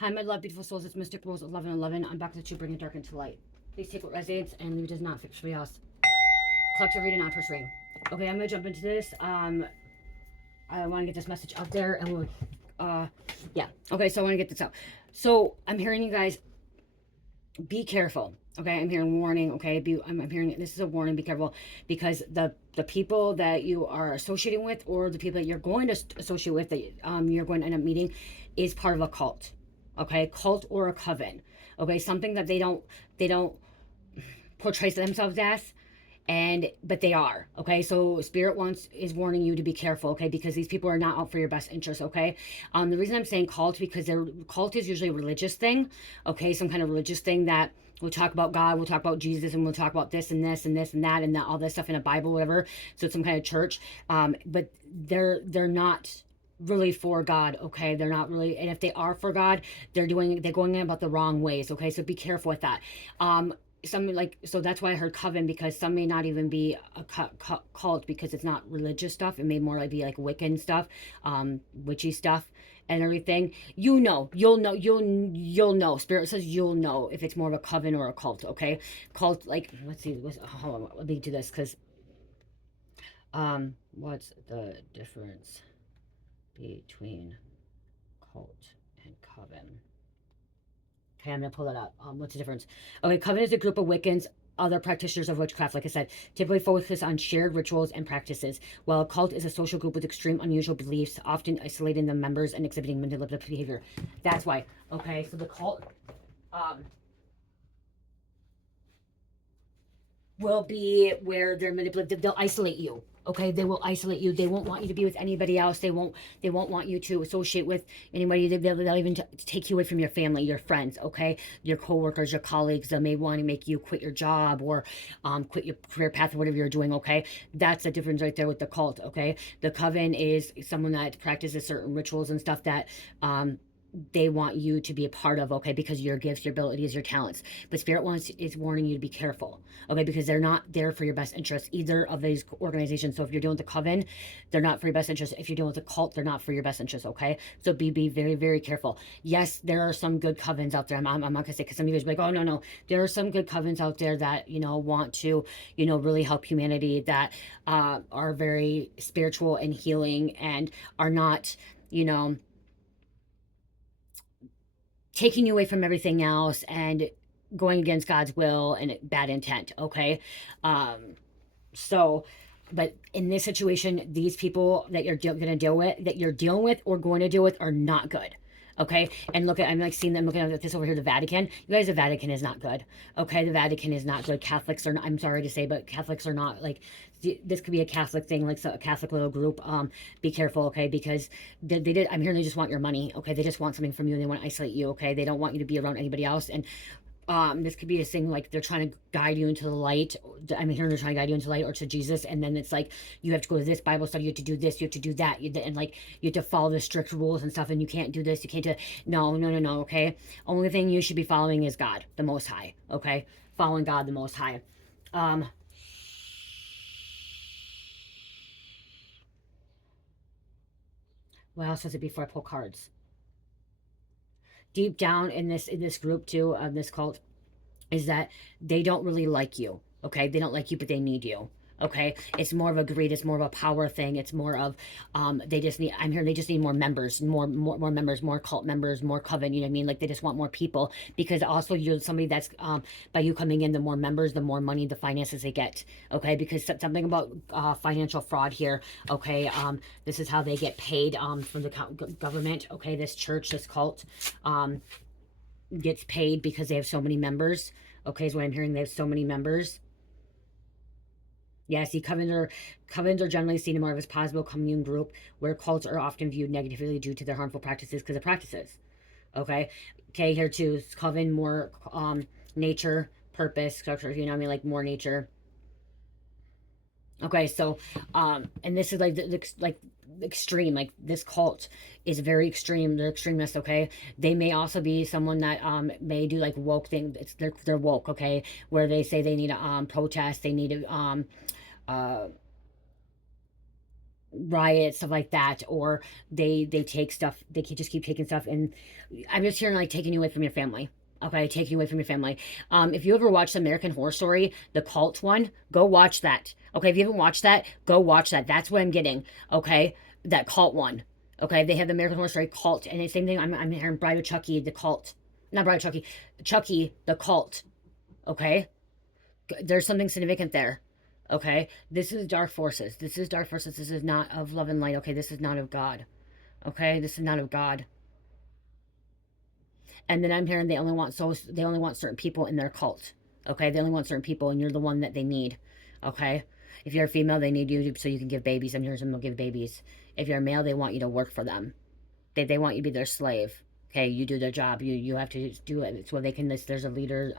Hi, my love, beautiful souls. It's Mystic Rose 1111. I'm back to bringing dark into light. Please take what resonates and leave it does not fix for us. Collective reading, not first ring. Okay, I'm gonna jump into this. I want to get this message out there, and yeah. Okay, so I want to get this out. So I'm hearing you guys. Be careful. Okay, I'm hearing warning. Okay, I'm hearing this is a warning. Be careful, because the people that you are associating with, or the people that you're going to associate with, that you're going to end up meeting, is part of a cult. Okay, cult or a coven. Okay, something that they don't portray themselves as, but they are. Okay, so spirit is warning you to be careful. Okay, because these people are not out for your best interest. Okay, the reason I'm saying cult, because cult is usually a religious thing. Okay, some kind of religious thing that we'll talk about God, we'll talk about Jesus, and we'll talk about this and this and this and that and that, all this stuff in a Bible, whatever. So it's some kind of church, but they're not really for God. Okay, they're not really, and if they are for God, they're going about the wrong ways. Okay, so be careful with that. So that's why I heard coven, because some may not even be a cult, because it's not religious stuff. It may more like be like Wiccan stuff, witchy stuff and everything. You'll know. Spirit says you'll know if it's more of a coven or a cult. Okay, cult, like, let's see, hold on, let me do this, because what's the difference between cult and coven? Okay, I'm going to pull that up. What's the difference? Okay, coven is a group of Wiccans, other practitioners of witchcraft, like I said, typically focus on shared rituals and practices, while a cult is a social group with extreme unusual beliefs, often isolating the members and exhibiting manipulative behavior. That's why. Okay, so the cult will be where they're manipulative. They'll isolate you. Okay, they will isolate you. They won't want you to be with anybody else. They won't want you to associate with anybody. They'll even take you away from your family, your friends. Okay, your coworkers, your colleagues. They may want to make you quit your job, or quit your career path, or whatever you're doing. Okay, that's the difference right there with the cult. Okay, the coven is someone that practices certain rituals and stuff that they want you to be a part of, okay, because your gifts, your abilities, your talents. But Spirit is warning you to be careful, okay, because they're not there for your best interest, either of these organizations. So if you're dealing with the coven, they're not for your best interest. If you're dealing with a cult, they're not for your best interest, okay? So be very, very careful. Yes, there are some good covens out there. I'm not gonna say, because some of you guys be like, oh, no. There are some good covens out there that, want to, really help humanity, that are very spiritual and healing, and are not, taking you away from everything else and going against God's will and bad intent. Okay. So, but in this situation, these people that you're going to deal with, that you're dealing with or going to deal with, are not good. Okay, and I'm like seeing them looking at this over here, the Vatican. You guys, the Vatican is not good. Okay, the Vatican is not good. Catholics are not, I'm sorry to say, but Catholics are not, like, this could be a Catholic thing, like a Catholic little group. Be careful, okay, because I'm hearing they just want your money. Okay, they just want something from you, and they want to isolate you. Okay, they don't want you to be around anybody else. And this could be a thing, like they're trying to guide you into the light. I'm hearing they're trying to guide you into light, or to Jesus, and then it's like you have to go to this Bible study, you have to do this, you have to do that, and like you have to follow the strict rules and stuff, and you can't do this, you can't do. No. Okay, only thing you should be following is God, the Most High. Okay, following God, the Most High. What else does it before I pull cards? Deep down in this group too, of this cult, is that they don't really like you. Okay, they don't like you, but they need you. Okay, it's more of a greed, it's more of a power thing. It's more of they just need, I'm hearing they just need more members, more members, more cult members, more coven. You know what I mean? Like, they just want more people, because also you're somebody that's by you coming in, the more members, the more money, the finances they get. Okay, because something about financial fraud here. Okay, this is how they get paid from the government. Okay, this church, this cult gets paid because they have so many members. Okay, is what I'm hearing. They have so many members. Yeah, see, covens are generally seen more of as possible commune group, where cults are often viewed negatively due to their harmful practices because of practices. Okay, here too, coven more nature, purpose, structure. You know what I mean? Like more nature. Okay, so and this is like like extreme. Like, this cult is very extreme. They're extremists. Okay, they may also be someone that may do like woke thing. They're woke. Okay, where they say they need to protest. They need to riots, stuff like that, or they take stuff, they just keep taking stuff, and I'm just hearing like taking you away from your family. Okay, taking you away from your family. If you ever watched American Horror Story, the cult one, go watch that. Okay, if you haven't watched that, go watch that. That's what I'm getting. Okay, that cult one. Okay, they have the American Horror Story cult, and the same thing. I'm hearing Bride of Chucky, the cult, not Bride of Chucky, Chucky, the cult. Okay, there's something significant there. Okay, this is dark forces. This is dark forces. This is not of love and light. Okay, this is not of God. Okay, this is not of God. And then I'm hearing they only want certain people in their cult. Okay, they only want certain people, and you're the one that they need. Okay, if you're a female, they need you so you can give babies. I'm hearing some will give babies. If you're a male, they want you to work for them. They want you to be their slave. Okay, you do their job. You have to do it so they can. There's a leader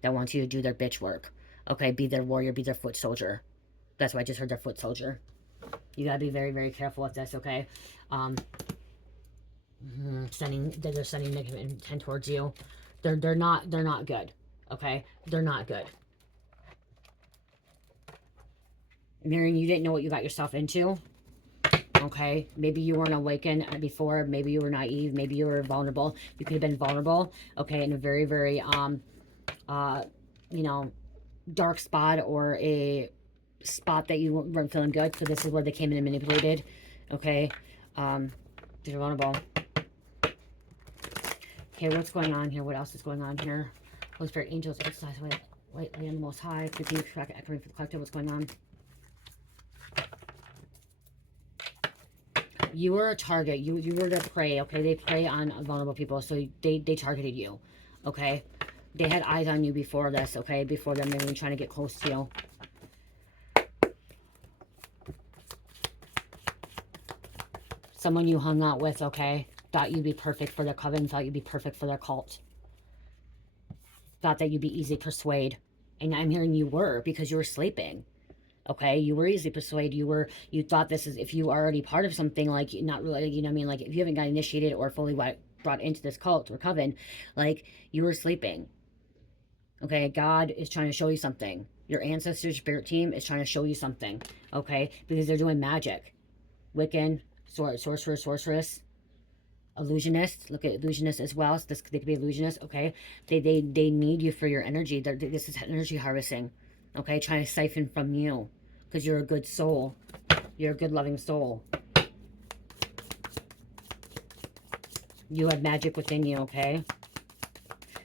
that wants you to do their bitch work. Okay, be their warrior, be their foot soldier. That's why I just heard their foot soldier. You gotta be very, very careful with this. Okay, um, they're sending negative intent towards you. They're not good. Okay, they're not good. Miriam, you didn't know what you got yourself into. Okay, maybe you weren't awakened before, maybe you were naive, maybe you were vulnerable. You could have been vulnerable, okay, in a very, very you know, dark spot, or a spot that you weren't feeling good. So this is where they came in and manipulated. Okay, you're vulnerable. Okay, what's going on here? What else is going on here? Holy Spirit, angels, exercise, wait, land the Most High, continue to track echoing for the collective. What's going on? You were a target. You were their prey. Okay, they prey on vulnerable people, so they targeted you. Okay, they had eyes on you before this. Okay, before them, they were trying to get close to you. Someone you hung out with, okay, thought you'd be perfect for their coven, thought you'd be perfect for their cult, thought that you'd be easy to persuade, and I'm hearing you were, because you were sleeping. Okay, you were easily persuaded. You thought this is, if you are already part of something, like, not really, you know what I mean, like if you haven't got initiated or fully brought into this cult or coven, like you were sleeping. Okay, God is trying to show you something. Your ancestors, spirit team is trying to show you something. Okay, because they're doing magic, Wiccan, sorceress, illusionist. Look at illusionist as well. So they could be illusionists. Okay, they need you for your energy. This is energy harvesting. Okay, trying to siphon from you, because you're a good soul. You're a good, loving soul. You have magic within you, okay?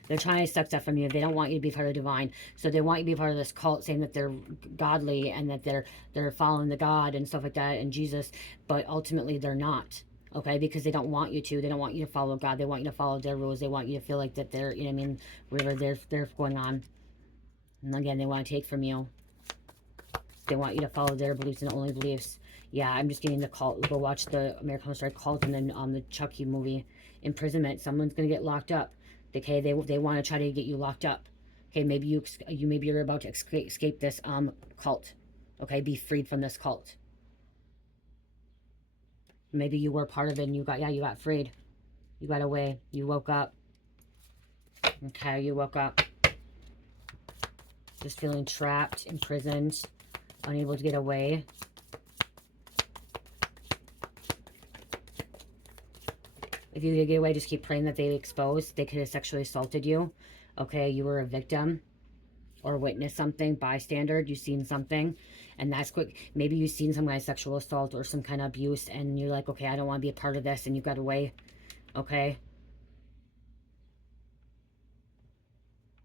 They're trying to suck that from you. They don't want you to be part of the divine. So they want you to be part of this cult, saying that they're godly and that they're following the God and stuff like that and Jesus. But ultimately, they're not. Okay, because they don't want you to. They don't want you to follow God. They want you to follow their rules. They want you to feel like that they're, you know what I mean, whatever they're going on. And again, they want to take from you. They want you to follow their beliefs and only beliefs. Yeah, I'm just getting the cult. Go watch the American Horror Story cult, and then the Chucky movie, imprisonment. Someone's gonna get locked up. Okay, they want to try to get you locked up. Okay, maybe you're about to escape this cult. Okay, be freed from this cult. Maybe you were part of it and you got freed. You got away. You woke up. Okay, you woke up. Just feeling trapped, imprisoned, unable to get away. If you get away, just keep praying that they expose. They could have sexually assaulted you. Okay, you were a victim or witnessed something, bystander, you've seen something, and that's quick. Maybe you've seen some kind of sexual assault or some kind of abuse, and you're like, okay, I don't want to be a part of this, and you got away. Okay,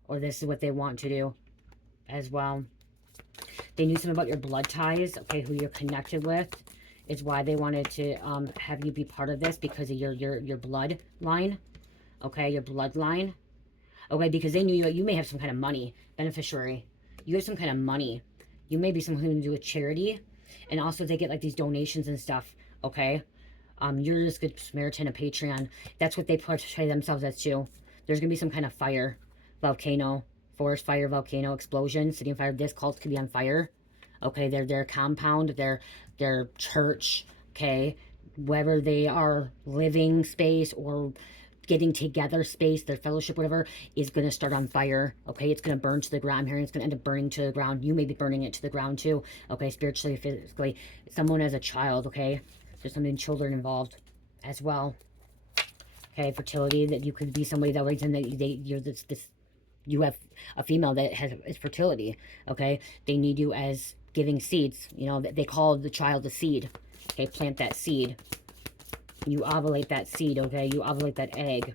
or this is what they want to do as well. They knew something about your blood ties, okay, who you're connected with, is why they wanted to have you be part of this, because of your bloodline, okay, your bloodline, okay, because they knew you may have some kind of money, beneficiary, you have some kind of money, you may be something to do with charity, and also they get like these donations and stuff, okay, you're this good Samaritan, a Patreon, that's what they portray themselves as too. There's gonna be some kind of fire, volcano, forest fire, volcano, explosion, city on fire. This cult could be on fire. Okay, their compound, their church, okay, whether they are living space or getting together space, their fellowship, whatever, is going to start on fire. Okay, it's going to burn to the ground here, and it's going to end up burning to the ground. You may be burning it to the ground too. Okay, spiritually, physically. Someone as a child. Okay, there's some children involved as well. Okay, fertility, that you could be somebody that reason that you're this you have a female that is fertility. Okay, they need you as giving seeds. You know, they call the child a seed. Okay, plant that seed. You ovulate that seed, okay? You ovulate that egg.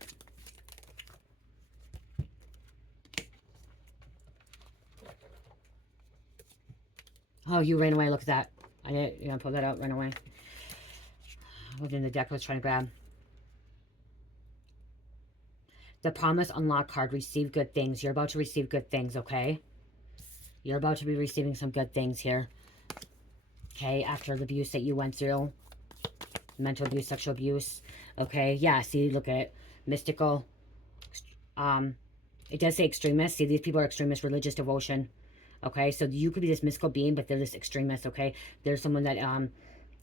Oh, you ran away. Look at that. I didn't, you know, pull that out, run away. Within the deck I was trying to grab. The Promise Unlock card. Receive good things. You're about to receive good things, okay? You're about to be receiving some good things here. Okay, after the abuse that you went through. Mental abuse, sexual abuse. Okay, yeah, see, look at it. Mystical. It does say extremist. See, these people are extremist, religious devotion. Okay, so you could be this mystical being, but they're this extremist, okay? There's someone that,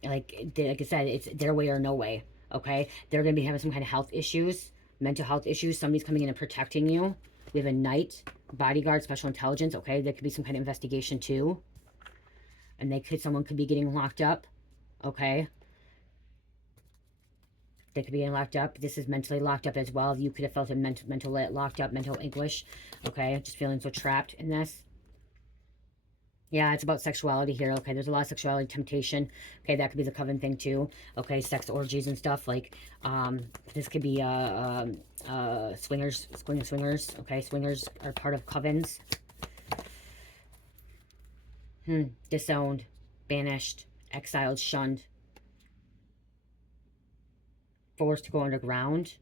like I said, it's their way or no way, okay? They're going to be having some kind of health issues, mental health issues. Somebody's coming in and protecting you. We have a knight, bodyguard, special intelligence, okay? There could be some kind of investigation too. And someone could be getting locked up, okay? They could be getting locked up. This is mentally locked up as well. You could have felt it mental locked up, mental anguish, okay? Just feeling so trapped in this. Yeah, it's about sexuality here. Okay, there's a lot of sexuality, temptation. Okay, that could be the coven thing too. Okay, sex orgies and stuff. Like, this could be swingers. Okay, swingers are part of covens. Disowned, banished, exiled, shunned, forced to go underground.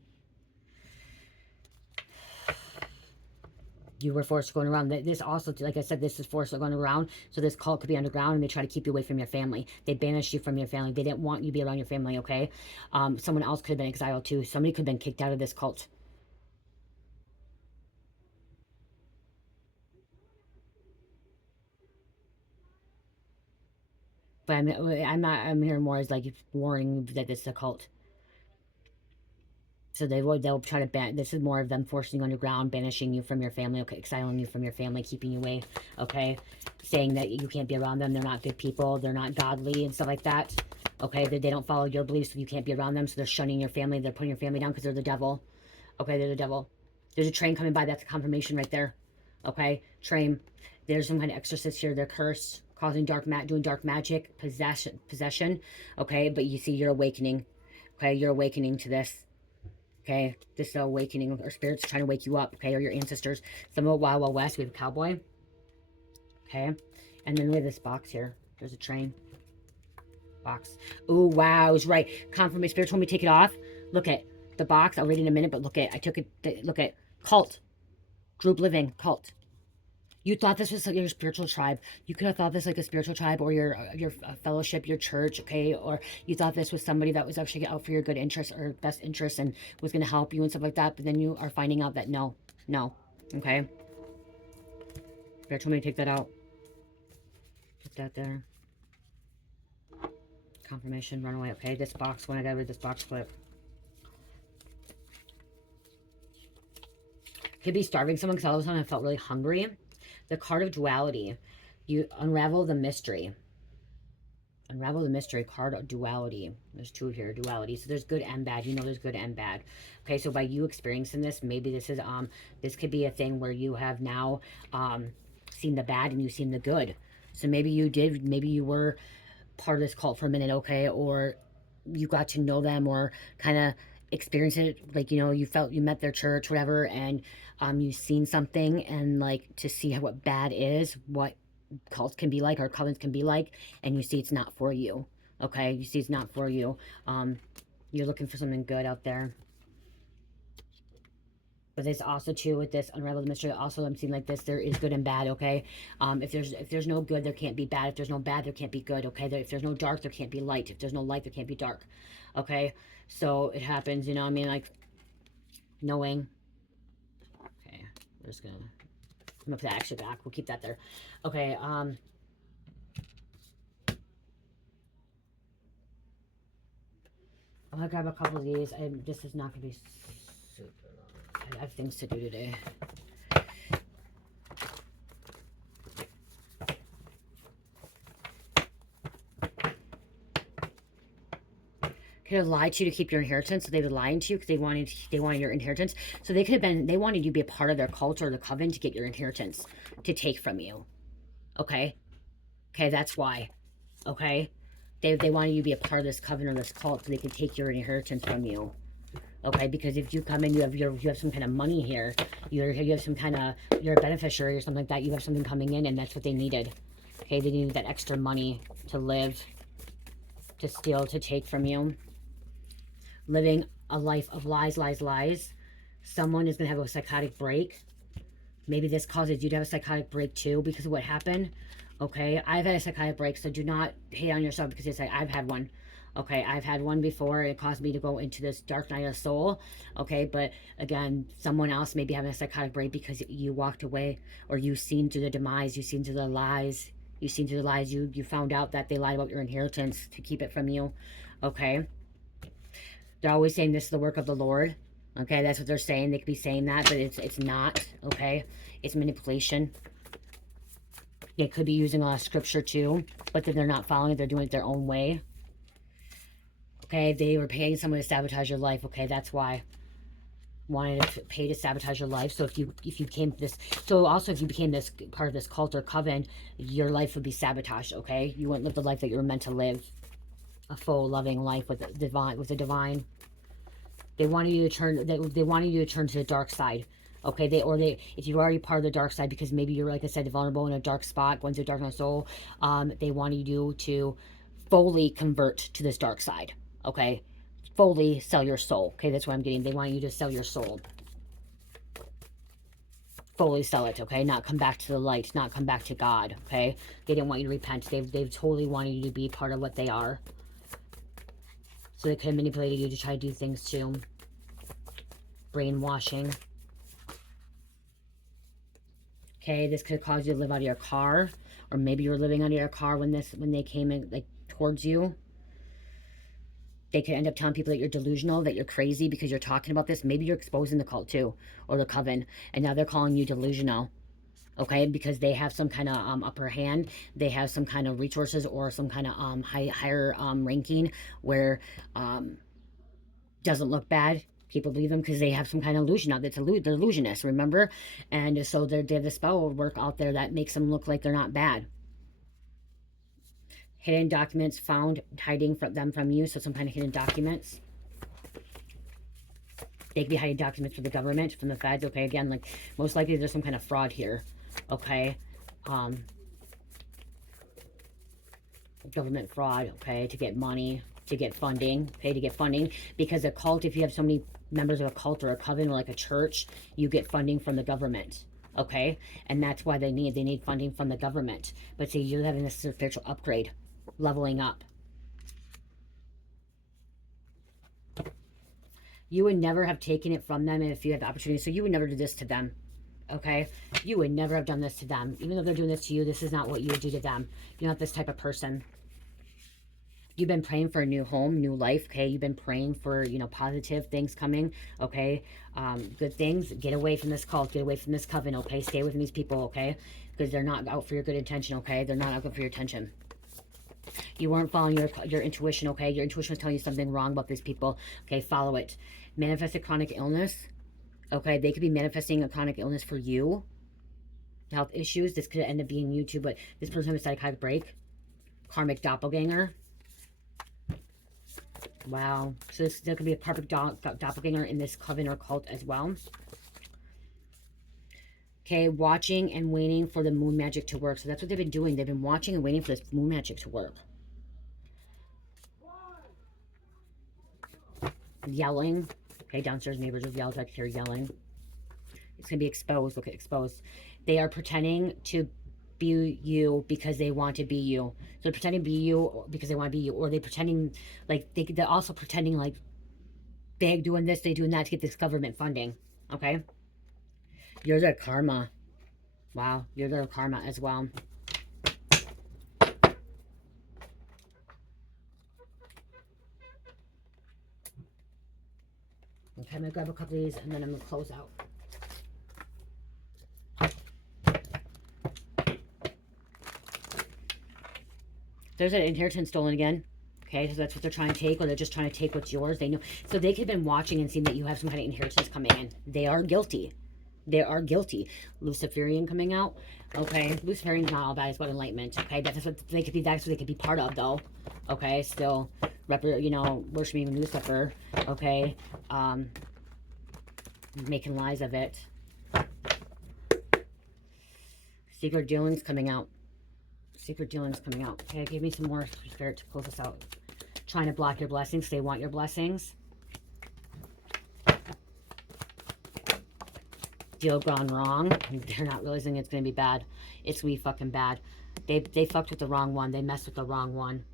You were forced to go underground. This also, like I said, this is forced to go underground. So this cult could be underground, and they try to keep you away from your family. They banished you from your family. They didn't want you to be around your family, okay? Someone else could have been exiled too. Somebody could have been kicked out of this cult. But I'm hearing more as like warning that this is a cult. So they'll try to ban. This is more of them forcing you underground, banishing you from your family, okay, exiling you from your family, keeping you away, okay, saying that you can't be around them. They're not good people. They're not godly and stuff like that. Okay, they don't follow your beliefs, so you can't be around them. So they're shunning your family. They're putting your family down because they're the devil. Okay, they're the devil. There's a train coming by. That's a confirmation right there. Okay, train. There's some kind of exorcist here. They're cursed, causing doing dark magic, possession. Okay, but you see, you're awakening. Okay, you're awakening to this. Okay, this is awakening, or spirits trying to wake you up, okay, or your ancestors. Some of the Wild Wild West, we have a cowboy, okay, and then we have this box here. There's a train box. Oh, wow, I was right. Confirmation. Spirit told me to take it off. Look at the box. I'll read it in a minute, but look at, I took it, look at cult, group living, cult. You thought this was like your spiritual tribe. You could have thought this like a spiritual tribe, or your fellowship, your church, okay? Or you thought this was somebody that was actually out for your good interest or best interest and was going to help you and stuff like that. But then you are finding out that no, okay? Spirit told me to take that out. Put that there. Confirmation, run away, okay? This box, when I got rid of this box clip. Could be starving someone because all of a sudden I felt really hungry. The card of duality. You unravel the mystery. Unravel the mystery. Card of duality. There's two here. Duality. So there's good and bad. You know there's good and bad. Okay, so by you experiencing this, maybe this is this could be a thing where you have now seen the bad and you've seen the good. So maybe you were part of this cult for a minute, okay, or you got to know them or kind of experience it, like, you know, you met their church, whatever, and you've seen something, and like to see what bad is, what cults can be like, or covens can be like, and you see it's not for you, okay? You see it's not for you. You're looking for something good out there. But there's also too with this unravel the mystery. Also, I'm seeing like this. There is good and bad. Okay. If there's no good, there can't be bad. If there's no bad, there can't be good. Okay. If there's no dark, there can't be light. If there's no light, there can't be dark. Okay. So it happens. You know. I mean, like knowing. Okay. We're just gonna. I'm gonna put that actually back. We'll keep that there. Okay. I'm gonna grab a couple of these. This is not gonna be I have things to do today. Could have lied to you to keep your inheritance. So they were lying to you because they wanted your inheritance. So they could have been, they wanted you to be a part of their cult or the coven to get your inheritance, to take from you. Okay? Okay, that's why. Okay? They wanted you to be a part of this coven or this cult so they could take your inheritance from you. Okay, because if you come in, you have some kind of money here. You have some kind of, you're a beneficiary or something like that. You have something coming in, and that's what they needed. Okay, they needed that extra money to live, to steal, to take from you. Living a life of lies, lies, lies. Someone is going to have a psychotic break. Maybe this causes you to have a psychotic break too because of what happened. Okay, I've had a psychotic break, so do not hate on yourself because it's like, I've had one. Okay, I've had one before. It caused me to go into this dark night of soul. Okay, but again, someone else may be having a psychotic break because you walked away, or you've seen through the demise, you've seen through the lies. You've seen through the lies. You found out that they lied about your inheritance to keep it from you. Okay, they're always saying this is the work of the Lord. Okay, that's what they're saying. They could be saying that, but it's not. Okay, it's manipulation. They could be using a lot of scripture too, but then they're not following it. They're doing it their own way. Okay, they were paying someone to sabotage your life. Okay, that's why. Wanted to pay to sabotage your life. So if you became this, so also if you became this part of this cult or coven, your life would be sabotaged. Okay, you wouldn't live the life that you were meant to live, a full loving life with the divine. They wanted you to turn. They wanted you to turn to the dark side. Okay, if you're already part of the dark side, because maybe you're, like I said, vulnerable in a dark spot, going through dark night of soul. They wanted you to fully convert to this dark side. Okay, fully sell your soul. Okay, that's what I'm getting. They want you to sell your soul. Fully sell it. Okay, not come back to the light, not come back to God. Okay, they didn't want you to repent. They've totally wanted you to be part of what they are. So they could have manipulated you to try to do things too. Brainwashing. Okay, this could cause you to live out of your car, or maybe you were living out of your car when they came in, like, towards you. They could end up telling people that you're delusional, that you're crazy because you're talking about this. Maybe you're exposing the cult too, or the coven, and now they're calling you delusional. Okay, because they have some kind of upper hand. They have some kind of resources or some kind of higher ranking where doesn't look bad. People believe them because they have some kind of illusion out there. They're illusionists, remember? And so they have the spell work out there that makes them look like they're not bad. Hidden documents found hiding from you. So some kind of hidden documents. They could be hiding documents for the government, from the feds. Okay, again, like, most likely there's some kind of fraud here. Okay. Government fraud, okay, to get money, to get funding, pay to get funding, because a cult, if you have so many members of a cult or a coven or like a church, you get funding from the government. Okay, and that's why they need funding from the government. But see, you're having this spiritual upgrade, leveling up. You would never have taken it from them if you had the opportunity. So you would never do this to them. Okay, you would never have done this to them. Even though they're doing this to you, this is not what you would do to them. You're not this type of person. You've been praying for a new home, new life, okay? You've been praying for, you know, positive things coming, okay? Good things. Get away from this cult. Get away from this coven, okay? Stay with these people, okay? Because they're not out for your good intention, okay? They're not out for your attention. You weren't following your intuition, okay? Your intuition was telling you something wrong about these people, okay? Follow it. Manifest a chronic illness, okay? They could be manifesting a chronic illness for you. Health issues. This could end up being you too, but this person has a psychotic break. Karmic doppelganger. Wow. So there could be a perfect doppelganger in this coven or cult as well. Okay, watching and waiting for the moon magic to work. So that's what they've been doing. They've been watching and waiting for this moon magic to work. Yelling. Okay, downstairs neighbors have yelled. I can hear yelling. It's going to be exposed. Look at exposed. They are pretending to be you because they want to be you. So they're pretending to be you because they want to be you. Or they're pretending, like, they're also pretending like they're doing this, they're doing that to get this government funding. Okay? You're their karma. Wow, you're their karma as well. Okay, I'm going to grab a couple of these and then I'm going to close out. There's an inheritance stolen again. Okay, so that's what they're trying to take, or they're just trying to take what's yours. They know. So they could have been watching and seeing that you have some kind of inheritance coming in. They are guilty. They are guilty. Luciferian coming out. Okay, Luciferian's not all bad. It's about enlightenment. Okay, that's what they could be. That's what they could be part of, though. Okay, still, you know, worshiping Lucifer. Okay, making lies of it. Secret dealings coming out. Secret dealings coming out. Okay, give me some more spirit to close this out. Trying to block your blessings. They want your blessings. Deal gone wrong. They're not realizing it's going to be bad. It's going to be fucking bad. They fucked with the wrong one. They messed with the wrong one.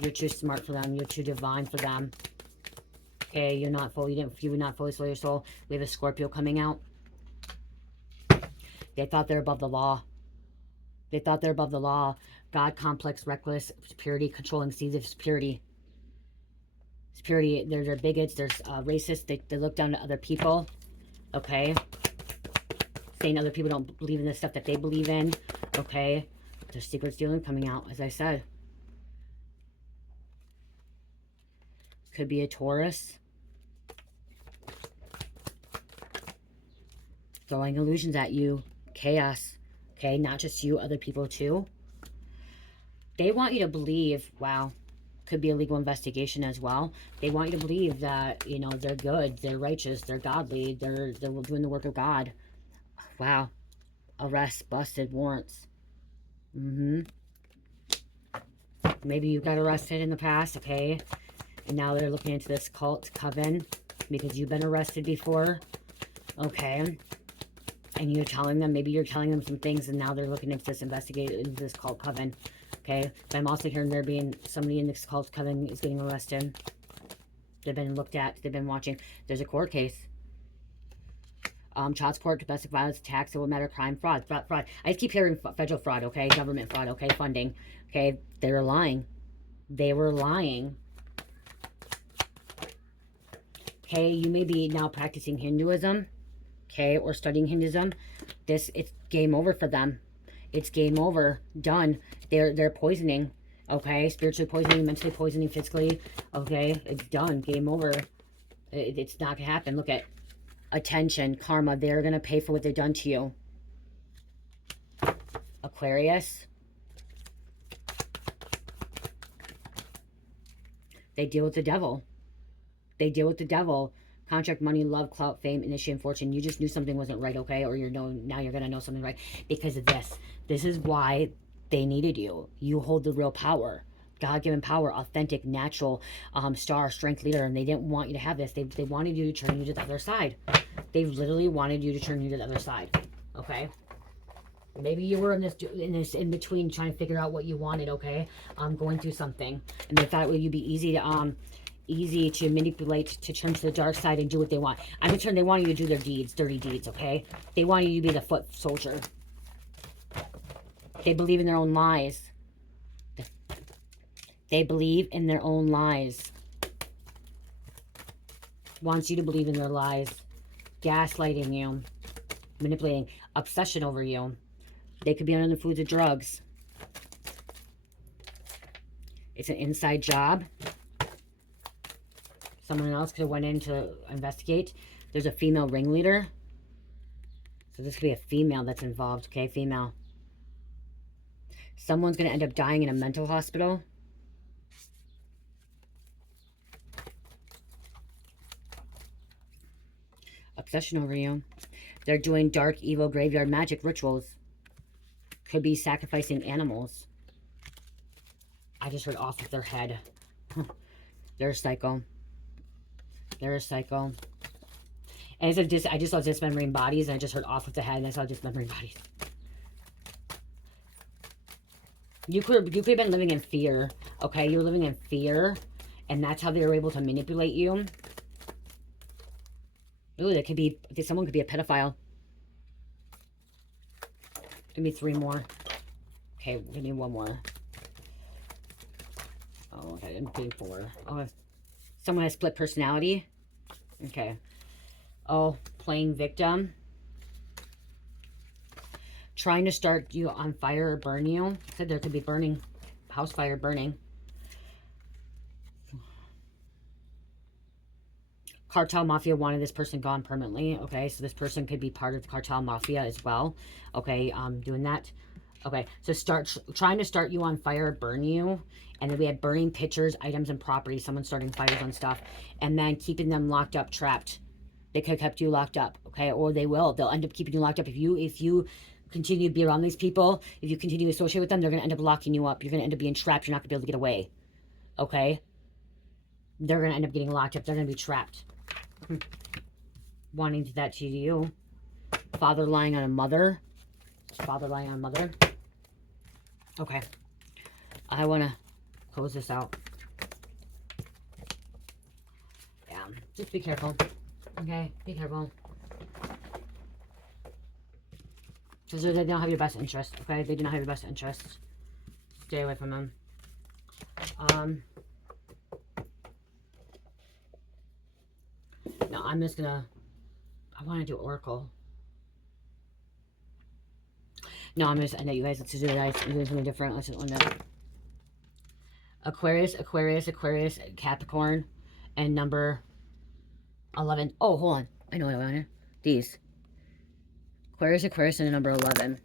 You're too smart for them. You're too divine for them. Okay, you're not full. You would not fully soul your soul. We have a Scorpio coming out. They thought they're above the law. They thought they're above the law. God complex, reckless, purity, controlling seeds of purity. Purity, they're bigots, they're racist, they look down to other people. Okay? Saying other people don't believe in the stuff that they believe in. Okay? There's secret dealing coming out, as I said. Could be a Taurus. Throwing illusions at you. Chaos. Okay? Not just you, other people too. They want you to believe, wow, could be a legal investigation as well. They want you to believe that, you know, they're good, they're righteous, they're godly, they're doing the work of God. Wow. Arrest, busted, warrants. Maybe you got arrested in the past, okay? And now they're looking into this cult, Coven, because you've been arrested before, okay? And you're telling them, maybe you're telling them some things, and now they're looking into this, into this cult, Coven. Okay, but I'm also hearing there being somebody in this cult Coven is getting arrested. They've been looked at. They've been watching. There's a court case. Child support, domestic violence, tax, civil matter, crime, fraud. I just keep hearing federal fraud, okay? Government fraud, okay? Funding, okay? They were lying. They were lying. Okay, you may be now practicing Hinduism, okay, or studying Hinduism. It's game over for them. It's game over. Done. They're poisoning. Okay? Spiritually poisoning, mentally poisoning, physically. Okay? It's done. Game over. It's not going to happen. Look at attention, karma. They're going to pay for what they've done to you. Aquarius. They deal with the devil. They deal with the devil. Contract, money, love, clout, fame, initiation, fortune. You just knew something wasn't right, okay? Or now you're going to know something right because of this. This is why they needed you. You hold the real power. God-given power, authentic, natural, star, strength, leader. And they didn't want you to have this. They wanted you to turn you to the other side. They literally wanted you to turn you to the other side, okay? Maybe you were in between trying to figure out what you wanted, okay? Going through something. And they thought it would be easy to manipulate, to turn to the dark side and do what they want. They want you to do their deeds, dirty deeds, okay? They want you to be the foot soldier. They believe in their own lies. They believe in their own lies. Wants you to believe in their lies. Gaslighting you. Manipulating. Obsession over you. They could be on the foods of drugs. It's an inside job. Someone else could have went in to investigate. There's a female ringleader. So this could be a female that's involved, okay? Female. Someone's going to end up dying in a mental hospital. Obsession over you. They're doing dark, evil, graveyard magic rituals. Could be sacrificing animals. I just heard off with their head. They're a psycho. They're a psycho. And I just saw dismembering bodies, and I just heard off with the head, and I saw dismembering bodies. You could have been living in fear, okay? You were living in fear, and that's how they were able to manipulate you. Ooh, someone could be a pedophile. Give me 3 more. Okay, give me 1 more. Oh, okay, I'm doing 4. Oh, someone has split personality. Okay. Oh, playing victim. trying to start you on fire or burn you. Said there could be burning, house fire burning. Cartel mafia wanted this person gone permanently. Okay, so this person could be part of the cartel mafia as well. Okay, doing that. Okay, so trying to start you on fire, burn you. And then we had burning pictures, items, and property. Someone starting fires on stuff. And then keeping them locked up, trapped. They could have kept you locked up, okay? Or they will. They'll end up keeping you locked up. If you continue to be around these people, if you continue to associate with them, they're going to end up locking you up. You're going to end up being trapped. You're not going to be able to get away, okay? They're going to end up getting locked up. They're going to be trapped. Wanting that to you. Father lying on a mother. Father lying on a mother. Okay. I want to close this out. Yeah. Just be careful. Okay? Be careful. Because they don't have your best interest. Okay? They do not have your best interest. Stay away from them. No, I'm just gonna... I want to do Oracle. No, I'm just... I know you guys... Let's do guys. I'm doing something different. Let's just... Aquarius, Aquarius, Aquarius, Capricorn, and number 11. Oh, hold on. I know I want it. These. Aquarius, Aquarius, and number 11.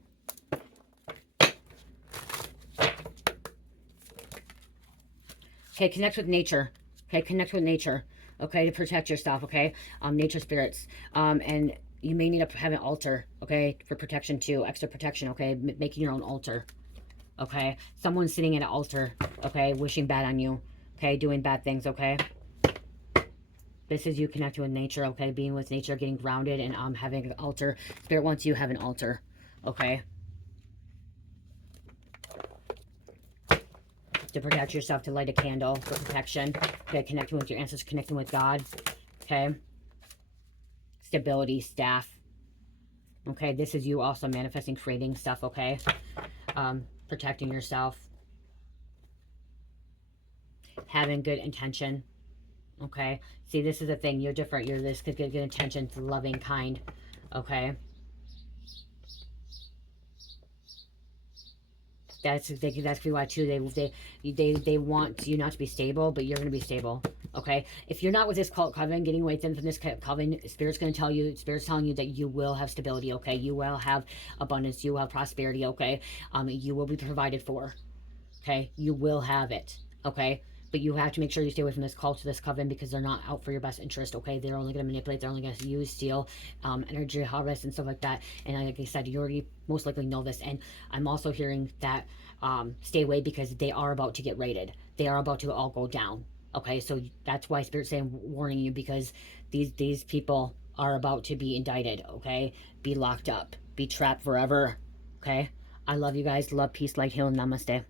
Okay, connect with nature. Okay, connect with nature. Okay, to protect yourself, okay? Nature spirits. And you may need to have an altar, okay, for protection too. Extra protection, okay? Making your own altar. Okay, someone's sitting at an altar, okay, wishing bad on you, okay, doing bad things, okay. This is you connecting with nature, okay, being with nature, getting grounded, and having an altar. Spirit wants you to have an altar, okay. To protect yourself, to light a candle for protection, okay, connecting with your ancestors, connecting with God, okay. Stability, staff, okay. This is you also manifesting, creating stuff, okay. Protecting yourself, having good intention, okay. See, this is the thing, you're different. You're this good intention, loving, kind, okay. That's why too. They want you not to be stable, but you're going to be stable. Okay. If you're not with this cult coven, getting away from this coven, Spirit's going to tell you. Spirit's telling you that you will have stability. Okay. You will have abundance. You will have prosperity. Okay. You will be provided for. Okay. You will have it. Okay. But you have to make sure you stay away from this cult, this coven, because they're not out for your best interest, okay? They're only going to manipulate. They're only going to use, steal, energy harvest, and stuff like that. And like I said, you already most likely know this. And I'm also hearing that stay away because they are about to get raided. They are about to all go down, okay? So that's why Spirit's saying, warning you, because these people are about to be indicted, okay? Be locked up. Be trapped forever, okay? I love you guys. Love, peace, light, healing. Namaste.